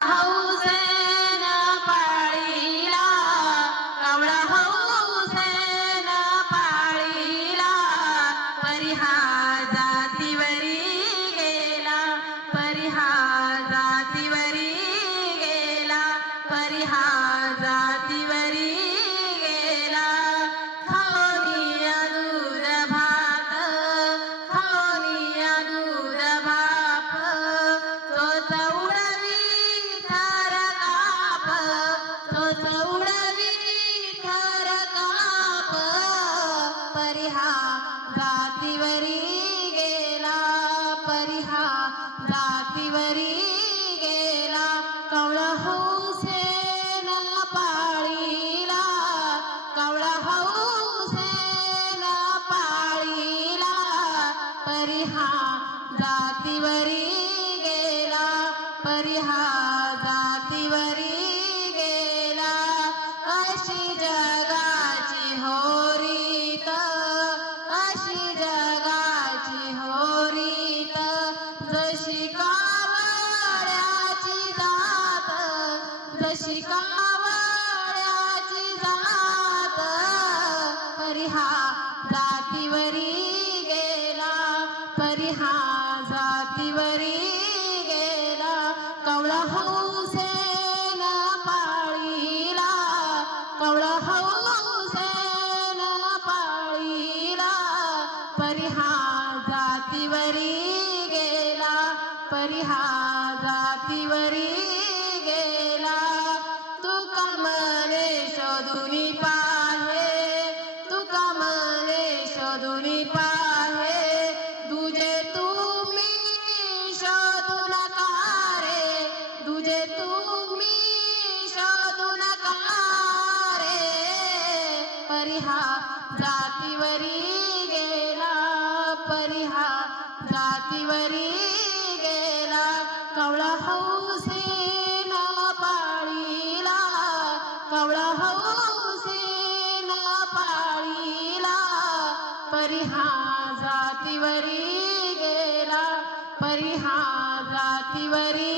हौसेन पाळीला कवळा हौसेन पाळीला परिहा जातीवरी गेला परिहा जातीवरी गेला परिहा जातीवरी गेला खाओनिया दूध भात खाओनिया दूध भाप तोच उडवी थर काप तोच उडवी थर काप परिहा जातीवरी गेला परिहा जातीवरी गेला कवळा हौसेन पाळीला कवळा हौसेन पाळीला परिहा जातीवरी गेला परिहा जातीवरी गेला अशी जगाची होरीत अशी जगाची होरीत जशी कावळ्याची जात जशी कावळ्याची जात परिहा जातीवरी गेला परिहा जातीवरी गेला कवळा हौसेन पाळीला कवळा हौसेन पाळीला परिहा जातीवरी गेला परिहा जातीवरी गेला तुका मले शोधुनी पाहे तुका मले शोधुनी पाहे दुजे तुम्ही शोधू नका रे दुजे तुम्ही शोधू नका रे परिहा जातीवरी गेला परिहा जातीवरी गेला कवळा हौसेन पाळीला कवळा हौसेन पाळीला परिहा जातीवरी गेला परिहा जातीवरी